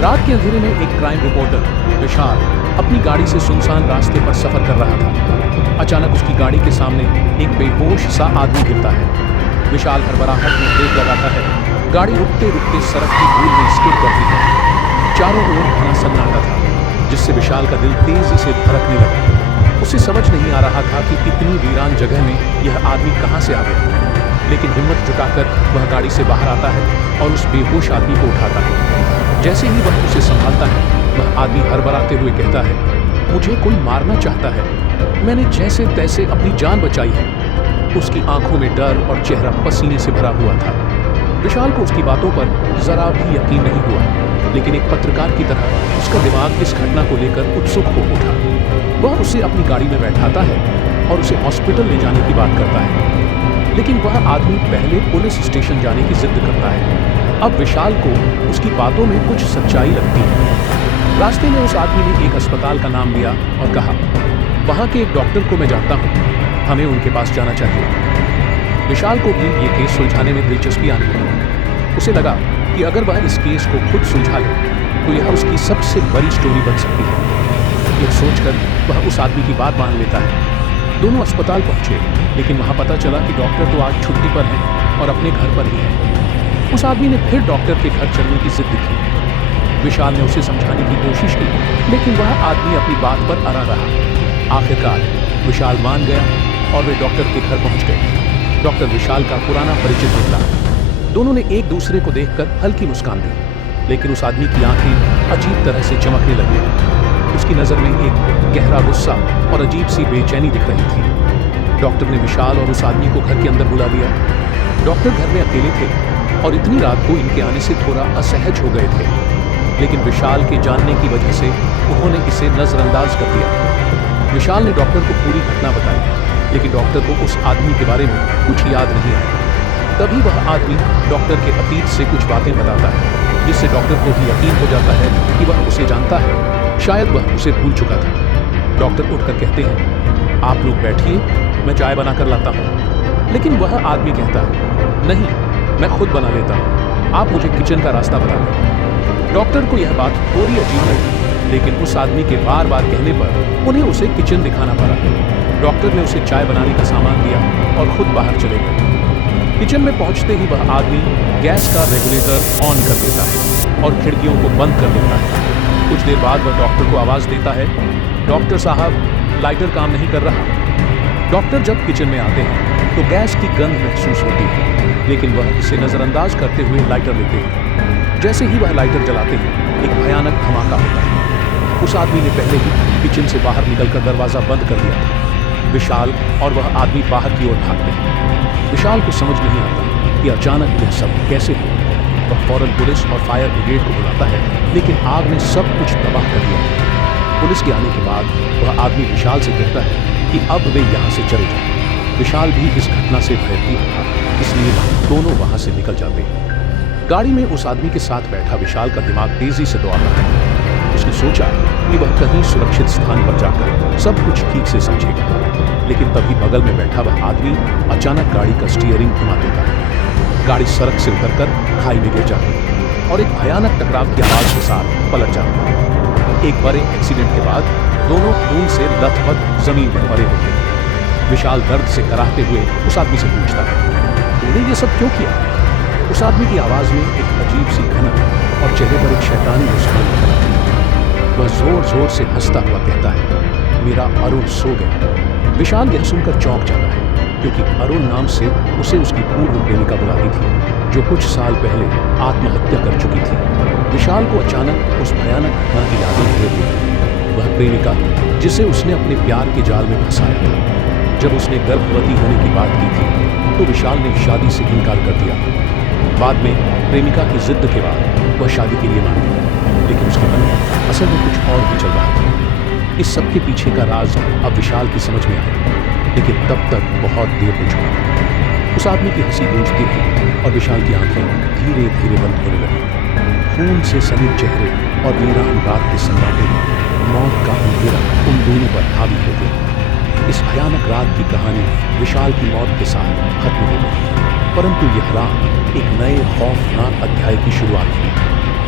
रात के अंधेरे में एक क्राइम रिपोर्टर विशाल अपनी गाड़ी से सुनसान रास्ते पर सफर कर रहा था। अचानक उसकी गाड़ी के सामने एक बेहोश सा आदमी गिरता है। विशाल हड़बड़ाहट में ब्रेक लगाता है। गाड़ी रुकते रुकते सड़क की धूल में स्किड करती है। चारों ओर घना सन्नाटा था, जिससे विशाल का दिल तेजी से धड़कने लगा। उसे समझ नहीं आ रहा था कि इतनी वीरान जगह में यह आदमी कहां से आ गया, लेकिन हिम्मत जुटाकर वह गाड़ी से बाहर आता है और उस बेहोश आदमी को उठाता है। जैसे ही वह उसे संभालता है, वह आदमी हड़बड़ाते हुए कहता है, मुझे कोई मारना चाहता है, मैंने जैसे तैसे अपनी जान बचाई है। उसकी आंखों में डर और चेहरा पसीने से भरा हुआ था। विशाल को उसकी बातों पर जरा भी यकीन नहीं हुआ, लेकिन एक पत्रकार की तरह उसका दिमाग इस घटना को लेकर उत्सुक हो उठा। वह उसे अपनी गाड़ी में बैठाता है और उसे हॉस्पिटल ले जाने की बात करता है, लेकिन वह आदमी पहले पुलिस स्टेशन जाने की जिद करता है। अब विशाल को उसकी बातों में कुछ सच्चाई लगती है। रास्ते में उस आदमी ने एक अस्पताल का नाम लिया और कहा, वहां के एक डॉक्टर को मैं जानता हूं, हमें उनके पास जाना चाहिए। विशाल को भी ये केस सुलझाने में दिलचस्पी आने लगी। उसे लगा कि अगर वह इस केस को खुद सुलझा ले तो यह उसकी सबसे बड़ी स्टोरी बन सकती है। यह सोचकर वह उस आदमी की बात मान लेता है। दोनों अस्पताल पहुंचे, लेकिन वहां पता चला कि डॉक्टर तो आज छुट्टी पर है और अपने घर पर ही है। उस आदमी ने फिर डॉक्टर के घर चलने की जिद की। विशाल ने उसे समझाने की कोशिश की, लेकिन वह आदमी अपनी बात पर अड़ा रहा। आखिरकार विशाल मान गया और वे डॉक्टर के घर पहुंच गए। डॉक्टर विशाल का पुराना परिचित निकला। दोनों ने एक दूसरे को देखकर हल्की मुस्कान दी, लेकिन उस आदमी की आंखें अजीब तरह से चमकने लगी। उसकी नजर में एक गहरा गुस्सा और अजीब सी बेचैनी दिख रही थी। डॉक्टर ने विशाल और उस आदमी को घर के अंदर बुला लिया। डॉक्टर घर में अकेले थे और इतनी रात को इनके आने से थोड़ा असहज हो गए थे, लेकिन विशाल के जानने की वजह से उन्होंने इसे नजरअंदाज कर दिया। विशाल ने डॉक्टर को पूरी घटना बताई, लेकिन डॉक्टर को उस आदमी के बारे में कुछ याद नहीं आया। तभी वह आदमी डॉक्टर के अतीत से कुछ बातें बताता है, जिससे डॉक्टर को भी यकीन हो जाता है कि वह उसे जानता है। शायद वह उसे भूल चुका था। डॉक्टर उठकर कहते हैं, आप लोग बैठिए, मैं चाय बनाकर लाता हूँ। लेकिन वह आदमी कहता है, नहीं, मैं खुद बना लेता हूँ, आप मुझे किचन का रास्ता बता दें। डॉक्टर को यह बात थोड़ी अजीब लगी, लेकिन उस आदमी के बार बार कहने पर उन्हें उसे किचन दिखाना पड़ा। डॉक्टर ने उसे चाय बनाने का सामान दिया और खुद बाहर चले गए। किचन में पहुंचते ही वह आदमी गैस का रेगुलेटर ऑन कर देता है और खिड़कियों को बंद कर देता है। कुछ देर बाद वह डॉक्टर को आवाज देता है, डॉक्टर साहब, लाइटर काम नहीं कर रहा। डॉक्टर जब किचन में आते हैं तो गैस की गंध महसूस होती है, लेकिन वह इसे नजरअंदाज करते हुए लाइटर लेते हैं। जैसे ही वह लाइटर जलाते हैं, एक भयानक धमाका होता है। उस आदमी ने पहले ही किचन से बाहर निकलकर दरवाजा बंद कर दिया था। विशाल और वह आदमी बाहर की ओर भागते हैं। विशाल को समझ नहीं आता कि अचानक यह सब कैसे हुआ। वह फौरन पुलिस और फायर ब्रिगेड को बुलाता है, लेकिन आग ने सब कुछ तबाह कर दिया। पुलिस के आने के बाद वह आदमी विशाल से कहता है कि अब वे यहाँ से चले जाएं। विशाल भी इस घटना से भयभीत था, इसलिए दोनों वहां से निकल जाते हैं। गाड़ी में उस आदमी के साथ बैठा विशाल का दिमाग तेजी से दौड़ता है। उसने सोचा कि वह कहीं सुरक्षित स्थान पर जाकर सब कुछ ठीक से समझेगा, लेकिन तभी बगल में बैठा वह आदमी अचानक गाड़ी का स्टीयरिंग घुमा देता है। गाड़ी सड़क से उतरकर खाई में गिर जाती है और एक भयानक टकराव की आवाज के साथ पलट जाती है। एक बड़े एक्सीडेंट के बाद दोनों खून से लथपथ जमीन पर पड़े होते हैं। विशाल दर्द से कराहते हुए उस आदमी से पूछता है, तूने ये सब क्यों किया? उस आदमी की आवाज में एक अजीब सी खनक और चेहरे पर एक शैतानी मुस्कान नजर आती है। वह जोर जोर से हंसता हुआ कहता है, मेरा अरुण सो गया। विशाल यह सुनकर चौंक जाता है, क्योंकि अरुण नाम से उसे उसकी पूर्व प्रेमिका बुलाती थी, जो कुछ साल पहले आत्महत्या कर चुकी थी। विशाल को अचानक उस भयानक घटना की यादें घेर ली। वह प्रेमिका जिसे उसने अपने प्यार के जाल में फंसाया था। जब उसने गर्भवती होने की बात की थी तो विशाल ने शादी से इनकार कर दिया। बाद में प्रेमिका की जिद के बाद वह शादी के लिए मान गया, लेकिन उसके मन में असल में कुछ और भी चल रहा था। इस सब के पीछे का राज अब विशाल की समझ में आया, लेकिन तब तक बहुत देर हो चुका था। उस आदमी की हंसी गूंजती थी और विशाल की आंखें धीरे धीरे बंद होने लगी। खून से सनी चेहरे और वीरान रात के सन्नाटे में मौत का अंधेरा उन दोनों पर हावी हो गया। इस भयानक रात की कहानी विशाल की मौत के साथ खत्म हो गई, परंतु यह रात एक नए खौफनाक अध्याय की शुरुआत थी।